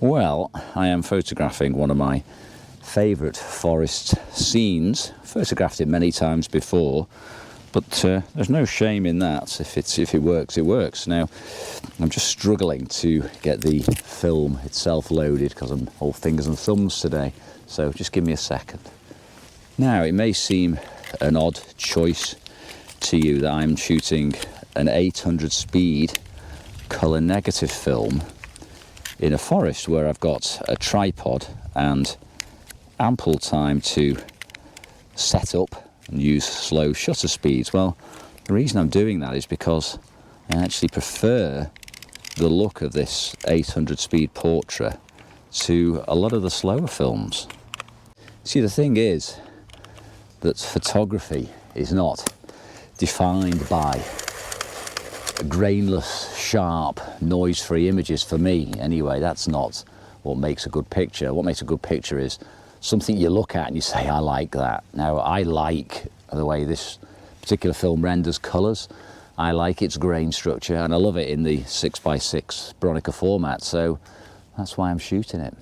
Well, I am photographing one of my favourite forest scenes. Photographed it many times before, but there's no shame in that. If it works, it works. Now, I'm just struggling to get the film itself loaded because I'm all fingers and thumbs today. So just give me a second. Now, it may seem an odd choice to you that I'm shooting an 800 speed colour negative film in a forest where I've got a tripod and ample time to set up and use slow shutter speeds. Well, the reason I'm doing that is because I actually prefer the look of this 800 speed portrait to a lot of the slower films. See, the thing is that photography is not defined by grainless, sharp, noise-free images. For me anyway, that's not what makes a good picture. What makes a good picture is something you look at and you say, I like that. Now, I like the way this particular film renders colours. I like its grain structure, and I love it in the 6x6 Bronica format, so that's why I'm shooting it.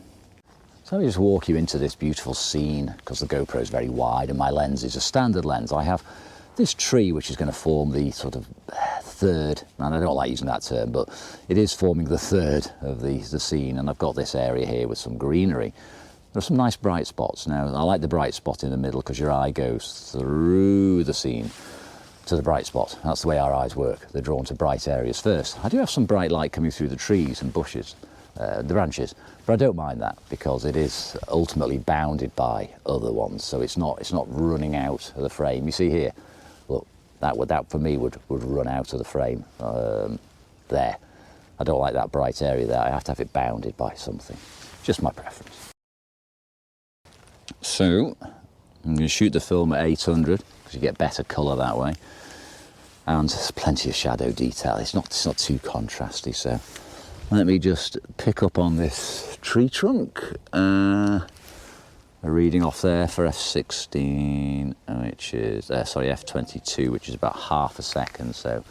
So let me just walk you into this beautiful scene, because the GoPro is very wide and my lens is a standard lens. I have this tree which is going to form the sort of third, and I don't like using that term, but it is forming the third of the scene, and I've got this area here with some greenery. There are some nice bright spots. Now, I like the bright spot in the middle because your eye goes through the scene to the bright spot. That's the way our eyes work. They're drawn to bright areas first. I do have some bright light coming through the trees and bushes, the branches, but I don't mind that because it is ultimately bounded by other ones, so it's not running out of the frame. You see here, look, that for me would run out of the frame there. I don't like that bright area there. I have to have it bounded by something. Just my preference. So I'm going to shoot the film at 800 because you get better colour that way, and there's plenty of shadow detail. It's not too contrasty. So let me just pick up on this tree trunk. A reading off there for f16, which is f22, which is about half a second. So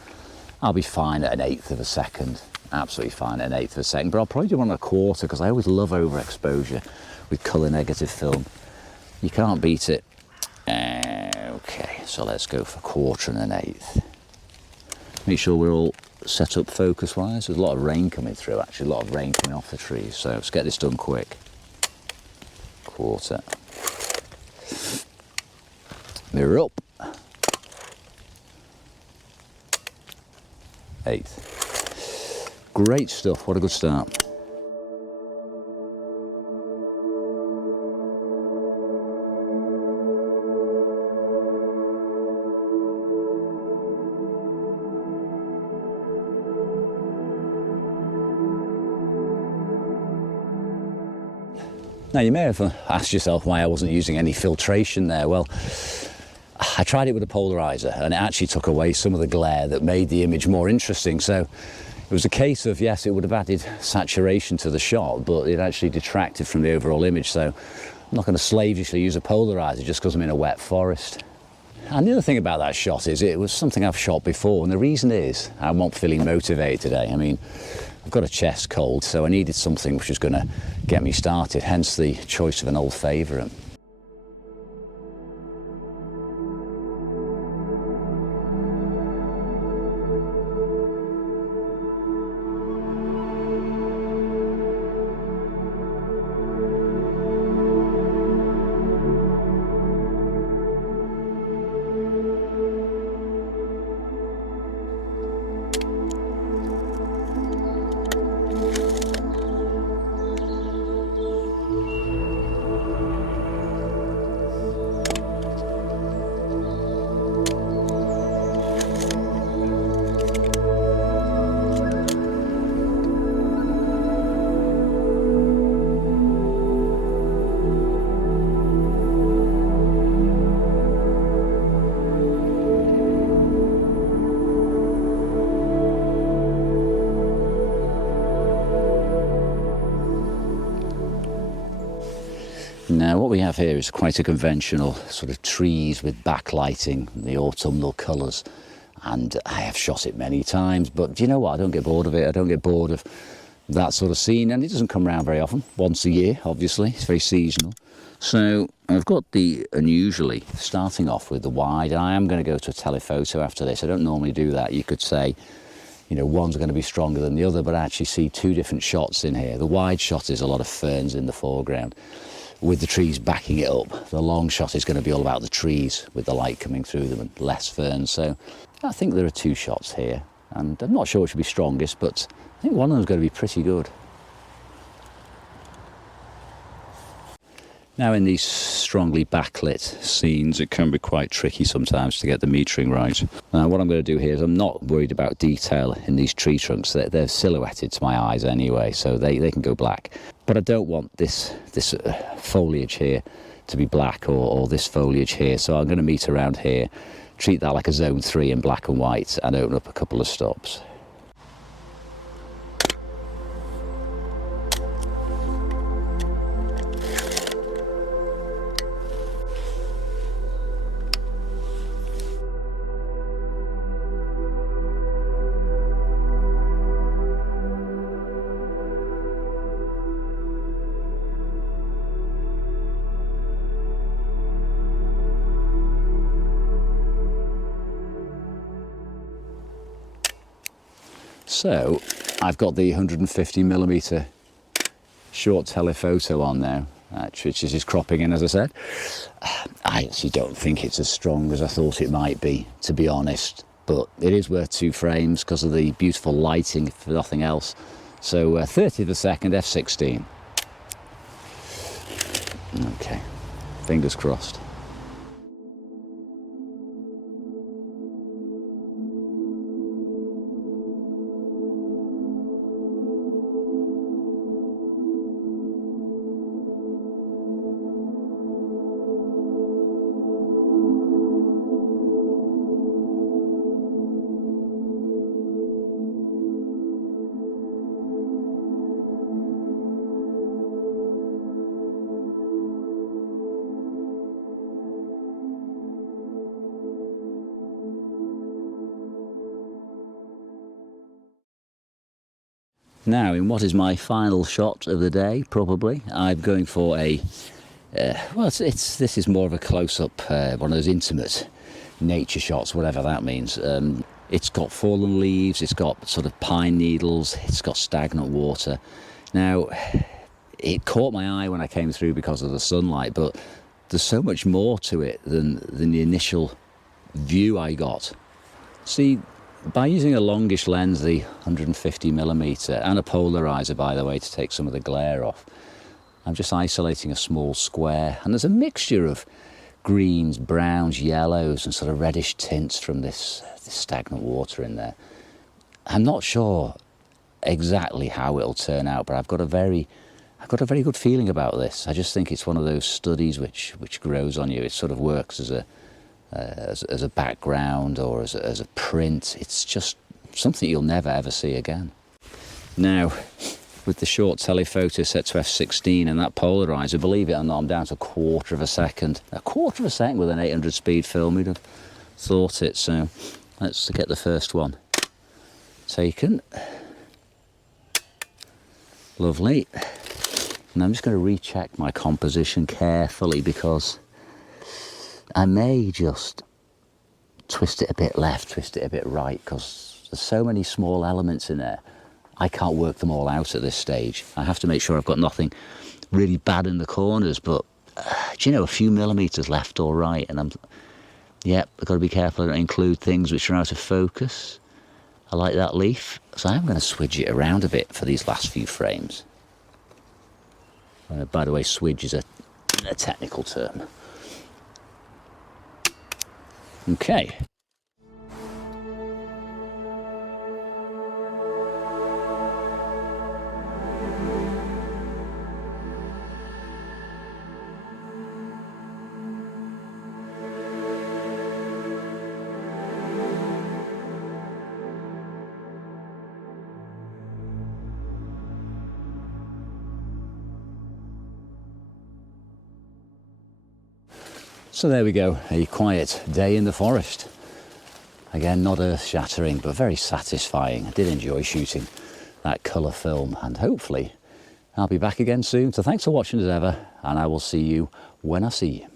I'll be fine at 1/8 of a second. Absolutely fine at 1/8 of a second. But I'll probably do 1/4 because I always love overexposure with colour negative film. You can't beat it. Okay, so let's go for 1/4 and 1/8. Make sure we're all set up focus wise. There's a lot of rain coming through, actually, a lot of rain coming off the trees, so let's get this done quick. 1/4. Mirror up. 1/8. Great stuff, what a good start. Now, you may have asked yourself why I wasn't using any filtration there. Well, I tried it with a polarizer and it actually took away some of the glare that made the image more interesting. So it was a case of, yes, it would have added saturation to the shot, but it actually detracted from the overall image. So I'm not going to slavishly use a polarizer just because I'm in a wet forest. And the other thing about that shot is it was something I've shot before, and the reason is I'm not feeling motivated today. I mean, I've got a chest cold, so I needed something which was going to get me started, hence the choice of an old favourite. Now what we have here is quite a conventional sort of trees with backlighting, the autumnal colours, and I have shot it many times, but do you know what, I don't get bored of it. I don't get bored of that sort of scene, and it doesn't come around very often. Once a year, obviously. It's very seasonal. So I've got the unusually starting off with the wide, and I am going to go to a telephoto after this. I don't normally do that. You could say, you know, one's going to be stronger than the other, but I actually see two different shots in here. The wide shot is a lot of ferns in the foreground with the trees backing it up. The long shot is going to be all about the trees with the light coming through them and less ferns. So I think there are two shots here, and I'm not sure which will be strongest, but I think one of them is going to be pretty good. Now, in these strongly backlit scenes, it can be quite tricky sometimes to get the metering right. Now, what I'm going to do here is I'm not worried about detail in these tree trunks. They're silhouetted to my eyes anyway, so they can go black. But I don't want this foliage here to be black, or this foliage here. So I'm going to meet around here, treat that like a zone 3 in black and white, and open up a couple of stops. So I've got the 150mm short telephoto on now, which is cropping in, as I said. I actually don't think it's as strong as I thought it might be, to be honest, but it is worth 2 frames because of the beautiful lighting, if nothing else. So 30th of a second, f16. Okay, fingers crossed. Now, in what is my final shot of the day, probably, I'm going for a, this is more of a close-up, one of those intimate nature shots, whatever that means. It's got fallen leaves, it's got sort of pine needles, it's got stagnant water. Now, it caught my eye when I came through because of the sunlight, but there's so much more to it than the initial view I got. See, by using a longish lens, the 150mm, and a polarizer, by the way, to take some of the glare off, I'm just isolating a small square, and there's a mixture of greens, browns, yellows, and sort of reddish tints from this stagnant water in there. I'm not sure exactly how it'll turn out, but I've got a very good feeling about this. I just think it's one of those studies which grows on you. It sort of works as a background or as a print. It's just something you'll never ever see again. Now, with the short telephoto set to f16 and that polarizer, believe it or not, I'm down to a quarter of a second. A quarter of a second with an 800 speed film, you'd have thought it. So let's get the first one taken. Lovely. And I'm just going to recheck my composition carefully, because I may just twist it a bit left, twist it a bit right, because there's so many small elements in there. I can't work them all out at this stage. I have to make sure I've got nothing really bad in the corners, but do you know, a few millimeters left or right, and I've got to be careful I don't include things which are out of focus. I like that leaf, so I'm going to swidge it around a bit for these last few frames. By the way, swidge is a technical term. Okay. So there we go, a quiet day in the forest. Again, not earth-shattering, but very satisfying. I did enjoy shooting that colour film, and hopefully I'll be back again soon. So thanks for watching as ever, and I will see you when I see you.